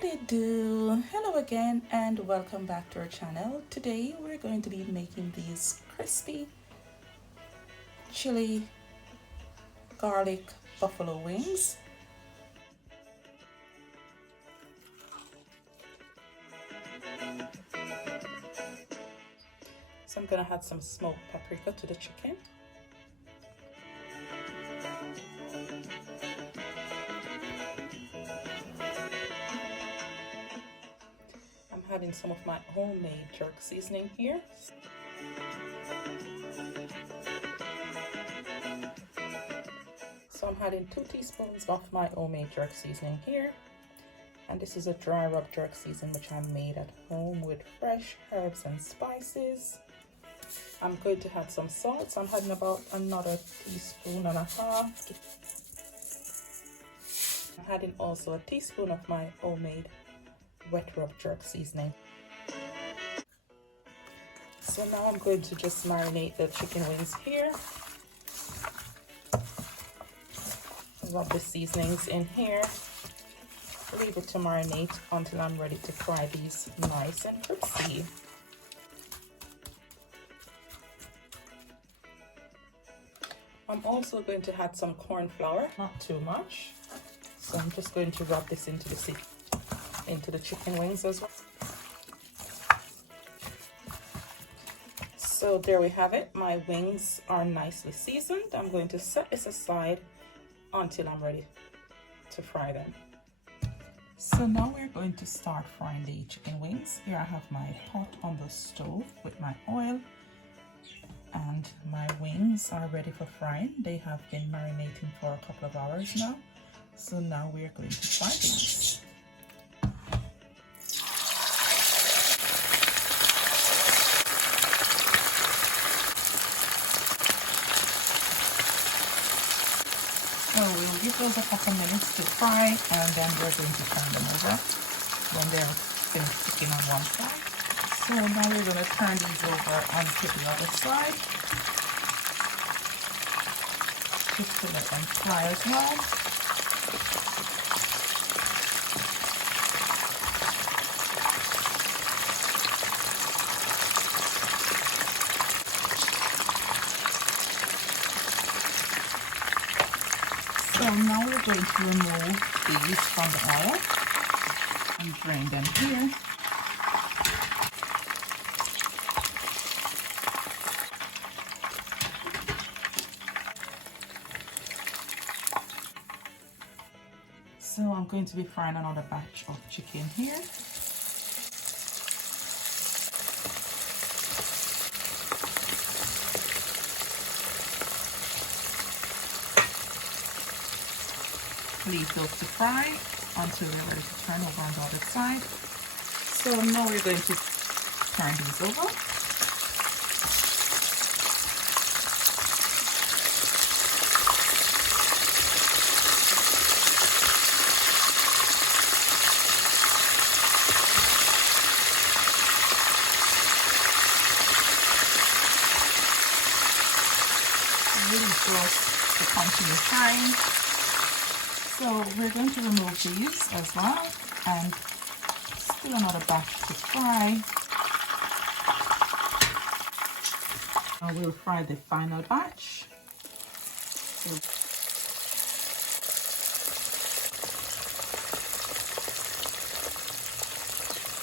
Howdy do. Hello again and welcome back to our channel. Today we're going to be making these crispy chili garlic buffalo wings. So I'm gonna add some smoked paprika to the chicken. Adding some of my homemade jerk seasoning here. So I'm adding 2 teaspoons of my homemade jerk seasoning here. And this is a dry rub jerk seasoning which I made at home with fresh herbs and spices. I'm going to add some salt. So I'm adding about another 1.5 teaspoons. I'm adding also a teaspoon of my homemade wet rub jerk seasoning. So now I'm going to just marinate the chicken wings here. Rub the seasonings in here. Leave it to marinate until I'm ready to fry these nice and crispy. I'm also going to add some corn flour, not too much. So I'm just going to rub this into the chicken wings as well. So there we have it. My wings are nicely seasoned. I'm going to set this aside until I'm ready to fry them. So now we're going to start frying the chicken wings. Here I have my pot on the stove with my oil, and my wings are ready for frying. They have been marinating for a couple of hours now. So now we're going to fry them. So we'll give those a couple minutes to fry, and then we're going to turn them over when they're finished cooking on one side. So now we're going to turn these over onto the other side, just to let them fry as well. So now we're going to remove these from the oil and drain them here. So I'm going to be frying another batch of chicken here. Leave those to fry until they're ready to turn over on the other side. So now we're going to turn these over. Really close to continue frying. So we're going to remove these as well, and still another batch to fry. Now we'll fry the final batch.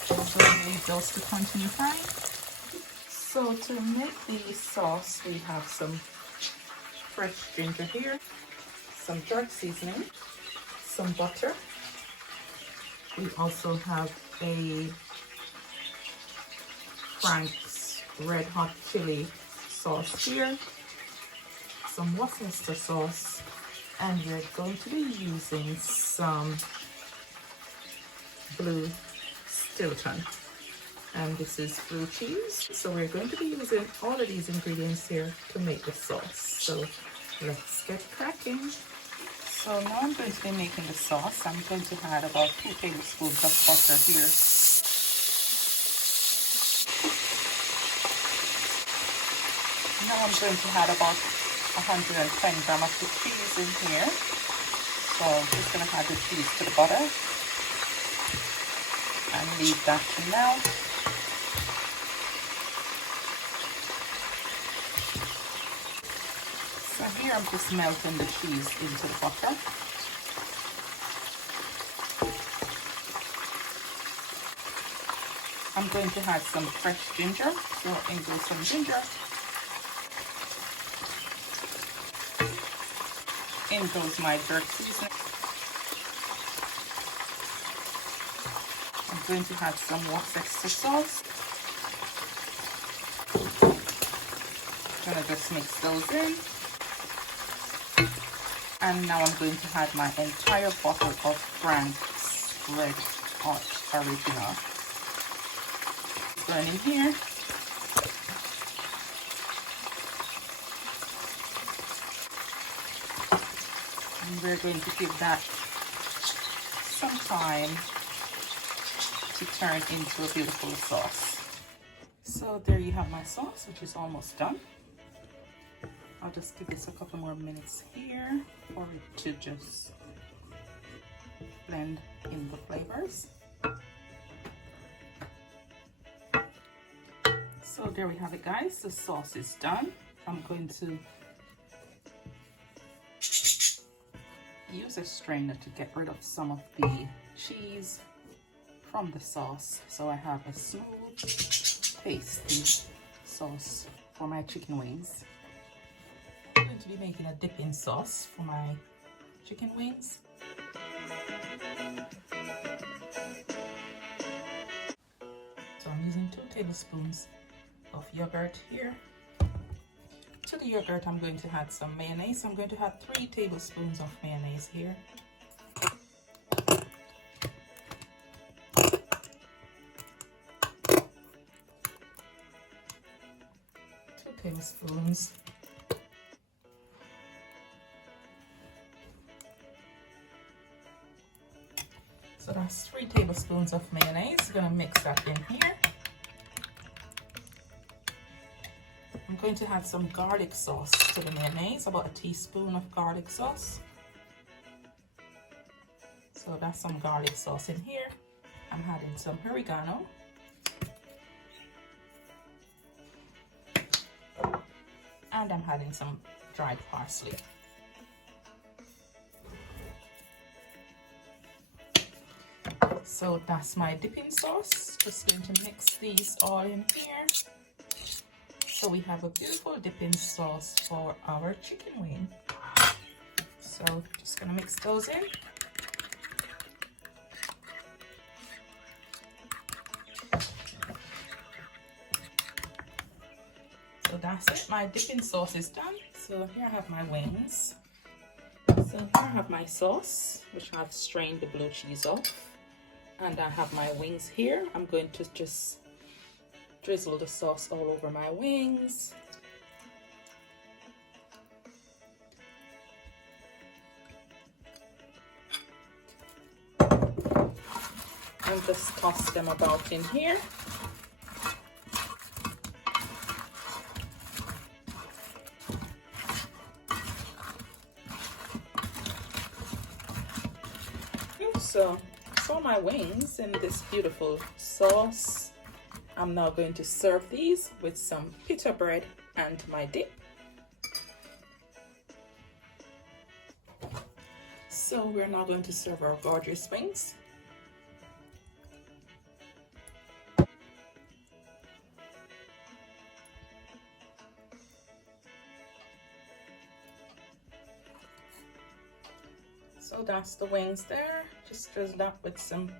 So leave those to continue frying. So to make the sauce, we have some fresh ginger here, some jerk seasoning, some butter. We also have a Frank's red hot chili sauce here, some Worcester sauce, and we're going to be using some blue Stilton, and this is blue cheese. So we're going to be using all of these ingredients here to make the sauce. So let's get cracking. So now I'm going to be making the sauce. I'm going to add about 2 tablespoons of butter here. Now I'm going to add about 110 grams of the cheese in here. So I'm just going to add the cheese to the butter. and leave that to melt. So here I'm just melting the cheese into the butter. I'm going to add some fresh ginger, so in goes some ginger. In goes my jerk seasoning. I'm going to add some Worcestershire sauce. I'm going to just mix those in. And now I'm going to add my entire bottle of Frank's Red Hot Original. Burn in here. And we're going to give that some time to turn into a beautiful sauce. So there you have my sauce, which is almost done. I'll just give this a couple more minutes here for it to just blend in the flavors. So there we have it, guys. The sauce is done. I'm going to use a strainer to get rid of some of the cheese from the sauce, so I have a smooth, pasty sauce for my chicken wings. I'm going to be making a dipping sauce for my chicken wings. So I'm using 2 tablespoons of yogurt here. To the yogurt, I'm going to add some mayonnaise. I'm going to add 3 tablespoons of mayonnaise here. 2 tablespoons. So that's 3 tablespoons of mayonnaise. I'm going to mix that in here. I'm going to add some garlic sauce to the mayonnaise, about a teaspoon of garlic sauce. So that's some garlic sauce in here. I'm adding some oregano. And I'm adding some dried parsley. So that's my dipping sauce. Just going to mix these all in here. So we have a beautiful dipping sauce for our chicken wing. So just gonna mix those in. So that's it, my dipping sauce is done. So here I have my wings. So here I have my sauce, which I've strained the blue cheese off. And I have my wings here. I'm going to just drizzle the sauce all over my wings. And just toss them about in here. So for my wings in this beautiful sauce, I'm now going to serve these with some pita bread and my dip. So we're now going to serve our gorgeous wings. So that's the wings there. Just drizzle that with some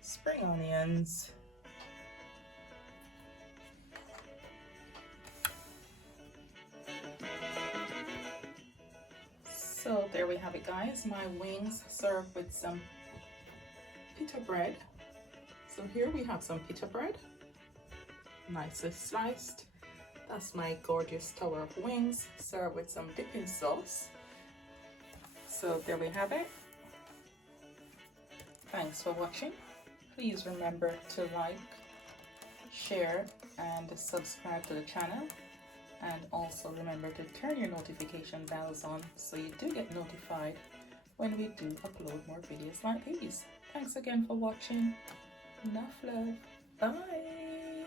spring onions. So there we have it, guys. My wings served with some pita bread. So here we have some pita bread, nicely sliced. That's my gorgeous tower of wings served with some dipping sauce. So there we have it. Thanks for watching. Please remember to like, share, and subscribe to the channel. And also remember to turn your notification bells on so you do get notified when we do upload more videos like these. Thanks again for watching. Nuff Love. Bye.